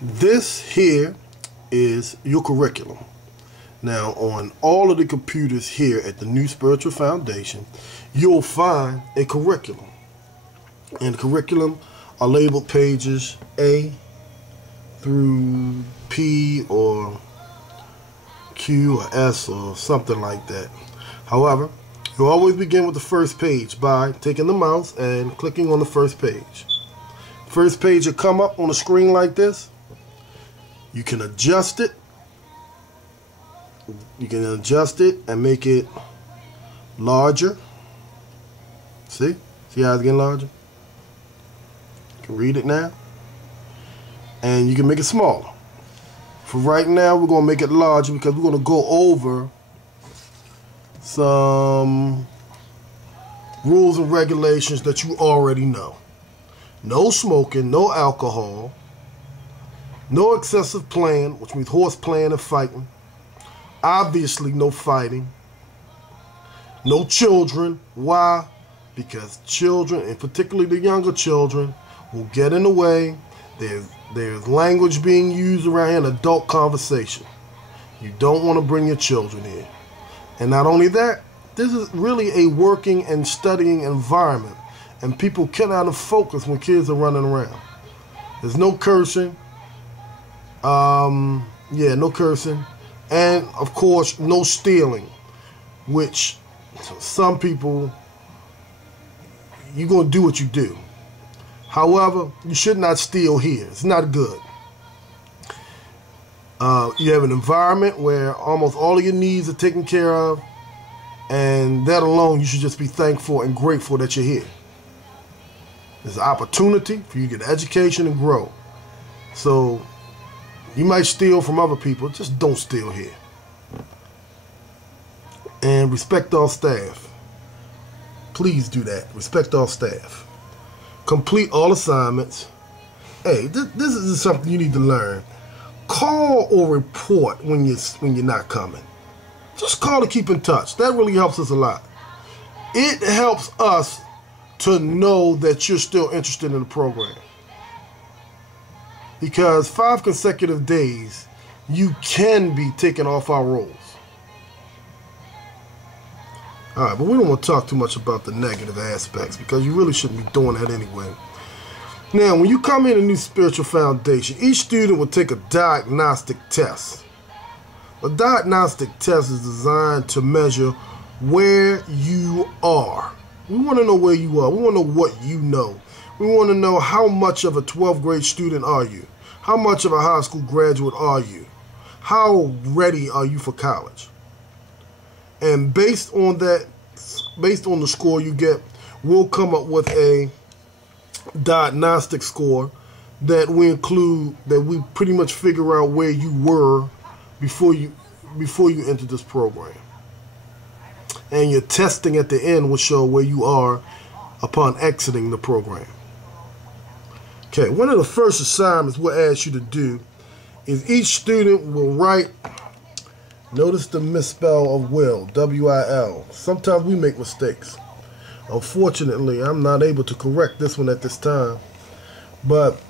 This here is your curriculum. Now, on all of the computers here at the New Spiritual Foundation, you'll find a curriculum. And the curriculum are labeled pages A through P or Q or S or something like that. However, you always begin with the first page by taking the mouse and clicking on the first page. First page will come up on the screen like this. You can adjust it. You can adjust it and make it larger. See? See how it's getting larger? You can read it now. And you can make it smaller. For right now, we're going to make it larger because we're going to go over some rules and regulations that you already know. No smoking, no alcohol, no excessive playing, which means horse playing and fighting. Obviously, no fighting. No children. Why? Because children, and particularly the younger children, will get in the way. There's language being used around here in adult conversation. You don't want to bring your children here. And not only that, this is really a working and studying environment. And people cannot focus when kids are running around. There's no cursing. No cursing. And, of course, no stealing. Which, some people, you're going to do what you do. However, you should not steal here. It's not good. You have an environment where almost all of your needs are taken care of. And that alone, you should just be thankful and grateful that you're here. There's an opportunity for you to get education and grow. So, you might steal from other people. Just don't steal here. And respect all staff. Please do that. Respect all staff. Complete all assignments. Hey, this is something you need to learn. Call or report when you're not coming. Just call to keep in touch. That really helps us a lot. It helps us to know that you're still interested in the program. Because 5 consecutive days, you can be taken off our rolls. Alright, but we don't want to talk too much about the negative aspects because you really shouldn't be doing that anyway. Now, when you come in a New Spiritual Foundation, each student will take a diagnostic test. A diagnostic test is designed to measure where you are. We want to know where you are. We want to know what you know. We want to know how much of a 12th grade student are you? How much of a high school graduate are you? How ready are you for college? And based on that, based on the score you get, we'll come up with a diagnostic score that we include, that we pretty much figure out where you were before you entered this program. And your testing at the end will show where you are upon exiting the program. Okay, one of the first assignments we'll ask you to do is each student will write, notice the misspell of will, W-I-L. Sometimes we make mistakes. Unfortunately, I'm not able to correct this one at this time. But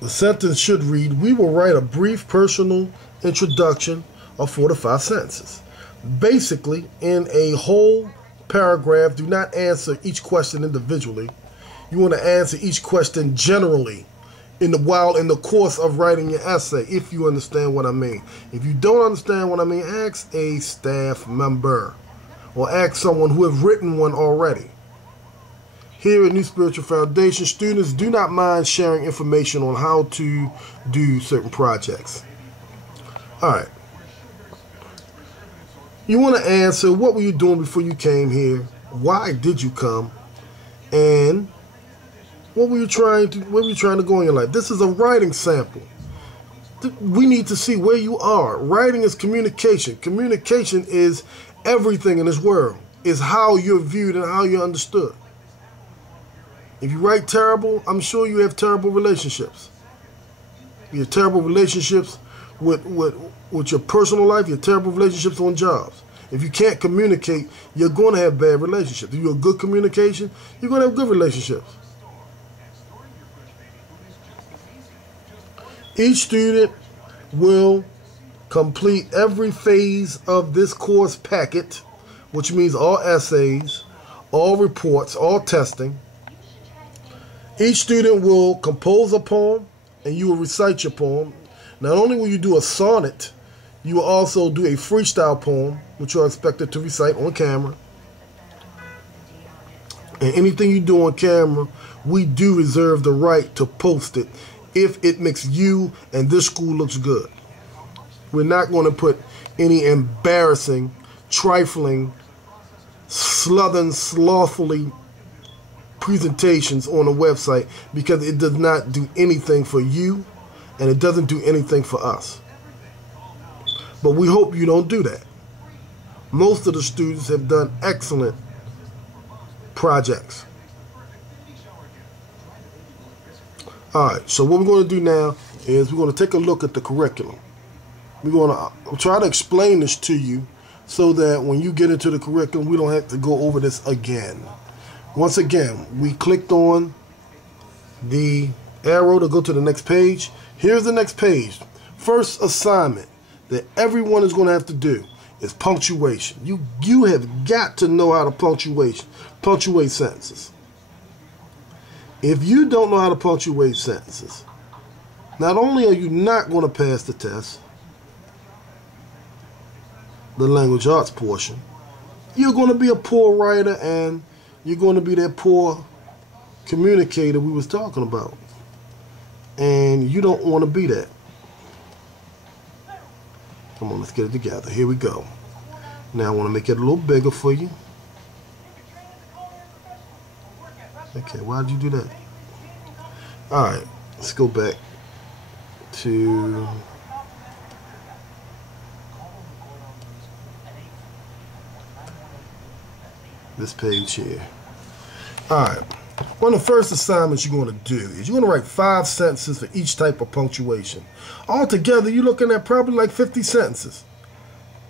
the sentence should read, we will write a brief personal introduction of 4 to 5 sentences. Basically, in a whole paragraph, do not answer each question individually. You want to answer each question generally while in the course of writing your essay, if you understand what I mean. If you don't understand what I mean, ask a staff member or ask someone who have written one already. Here at New Spiritual Foundation, students do not mind sharing information on how to do certain projects. All right. You want to answer, what were you doing before you came here? Why did you come? And what were you trying to go in your life? This is a writing sample. We need to see where you are. Writing is communication. Communication is everything in this world. It's how you're viewed and how you're understood. If you write terrible, I'm sure you have terrible relationships. You have terrible relationships with your personal life, you have terrible relationships on jobs. If you can't communicate, you're going to have bad relationships. If you're a good communication, you're going to have good relationships. Each student will complete every phase of this course packet, which means all essays, all reports, all testing. Each student will compose a poem, and you will recite your poem. Not only will you do a sonnet, you will also do a freestyle poem, which you are expected to recite on camera. And anything you do on camera, we do reserve the right to post it if it makes you and this school looks good. We're not going to put any embarrassing, trifling, slothfully presentations on the website, because it does not do anything for you and it doesn't do anything for us. But we hope you don't do that. Most of the students have done excellent projects. Alright, so what we're going to do now is we're going to take a look at the curriculum. We're going to try to explain this to you so that when you get into the curriculum, we don't have to go over this again. Once again, we clicked on the arrow to go to the next page. Here's the next page. First assignment that everyone is going to have to do is punctuation. You have got to know how to punctuate sentences. If you don't know how to punctuate sentences, not only are you not going to pass the test, the language arts portion, you're going to be a poor writer and you're going to be that poor communicator we was talking about. And you don't want to be that. Come on, let's get it together. Here we go. Now I want to make it a little bigger for you. Okay, why'd you do that? Alright, let's go back to this page here. Alright, one of the first assignments you're going to do is you're going to write 5 sentences for each type of punctuation. Altogether, you're looking at probably like 50 sentences.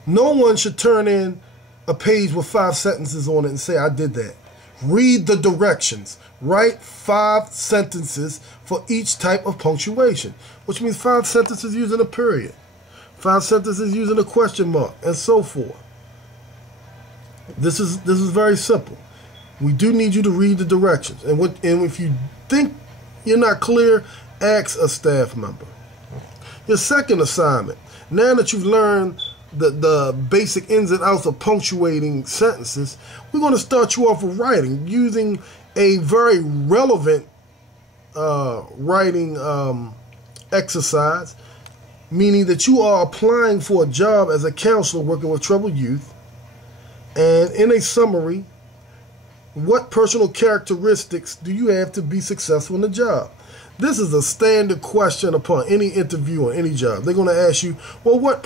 No one should turn in a page with 5 sentences on it and say, I did that. Read the directions. Write 5 sentences for each type of punctuation, which means 5 sentences using a period, 5 sentences using a question mark, and so forth. This is very simple. We do need you to read the directions, and if you think you're not clear, ask a staff member. Your second assignment, now that you've learned the basic ins and outs of punctuating sentences, we're going to start you off with writing using a very relevant writing exercise, meaning that you are applying for a job as a counselor working with troubled youth. And in a summary, what personal characteristics do you have to be successful in the job? This is a standard question upon any interview on any job. They're going to ask you, well, what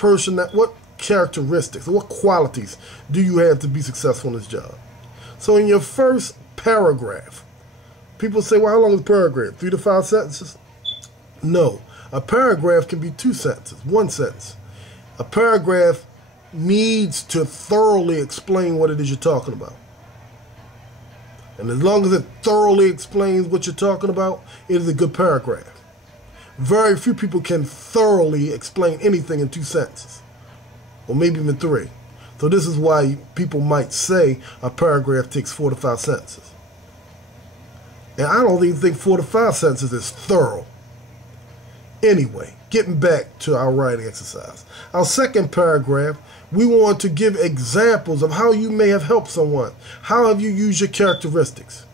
characteristics, what qualities do you have to be successful in this job? So in your first paragraph, people say, well, how long is a paragraph? 3 to 5 sentences? No. A paragraph can be 2 sentences, 1 sentence. A paragraph needs to thoroughly explain what it is you're talking about. And as long as it thoroughly explains what you're talking about, it is a good paragraph. Very few people can thoroughly explain anything in 2 sentences. Or maybe even 3. So this is why people might say a paragraph takes 4 to 5 sentences. And I don't even think 4 to 5 sentences is thorough. Anyway, getting back to our writing exercise. Our second paragraph, we want to give examples of how you may have helped someone. How have you used your characteristics?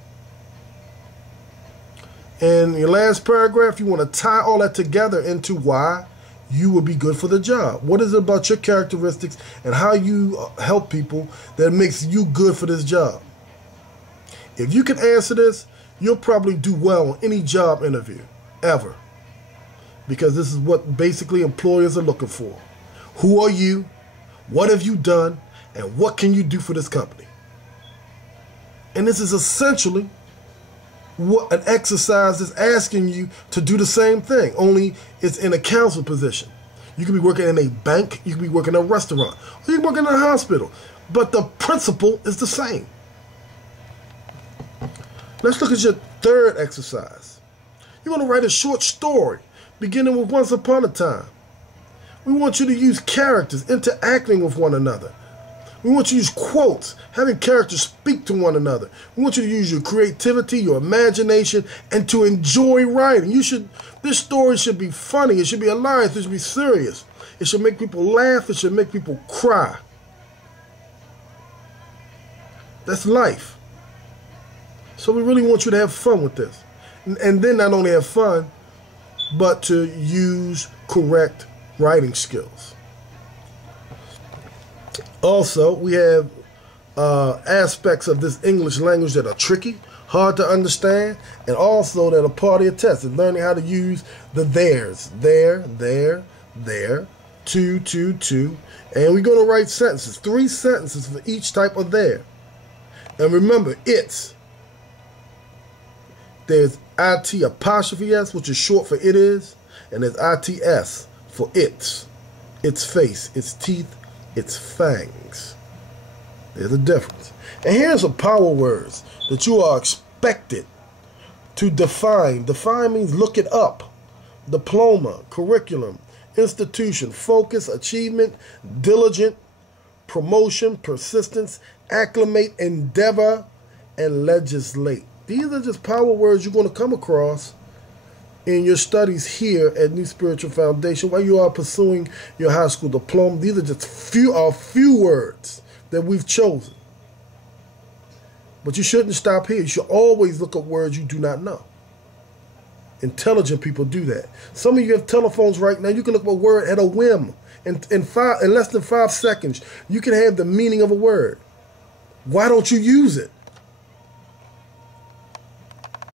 And your last paragraph, you want to tie all that together into why you would be good for the job. What is it about your characteristics and how you help people that makes you good for this job? If you can answer this, you'll probably do well on any job interview, ever. Because this is what basically employers are looking for. Who are you? What have you done? And what can you do for this company? And this is essentially what an exercise is asking you to do the same thing, only it's in a counsel position. You could be working in a bank, you could be working in a restaurant, or you can work in a hospital, but the principle is the same. Let's look at your third exercise. You're going to write a short story beginning with once upon a time. We want you to use characters, interacting with one another. We want you to use quotes, having characters speak to one another. We want you to use your creativity, your imagination, and to enjoy writing. This story should be funny. It should be hilarious. It should be serious. It should make people laugh. It should make people cry. That's life. So we really want you to have fun with this. And then not only have fun, but to use correct writing skills. Also, we have aspects of this English language that are tricky, hard to understand, and also that are part of your test. And learning how to use the theirs. There, to. And we're going to write sentences. 3 sentences for each type of there. And remember, it's. There's IT apostrophe S, which is short for it is. And there's ITS for its face, its teeth, its fangs. There's a difference. And here's some power words that you are expected to define. Define means look it up. Diploma, curriculum, institution, focus, achievement, diligent, promotion, persistence, acclimate, endeavor, and legislate. These are just power words you're going to come across in your studies here at New Spiritual Foundation while you are pursuing your high school diploma. These are just few words that we've chosen. But you shouldn't stop here. You should always look up words you do not know. Intelligent people do that. Some of you have telephones right now. You can look up a word at a whim. In less than 5 seconds, you can have the meaning of a word. Why don't you use it?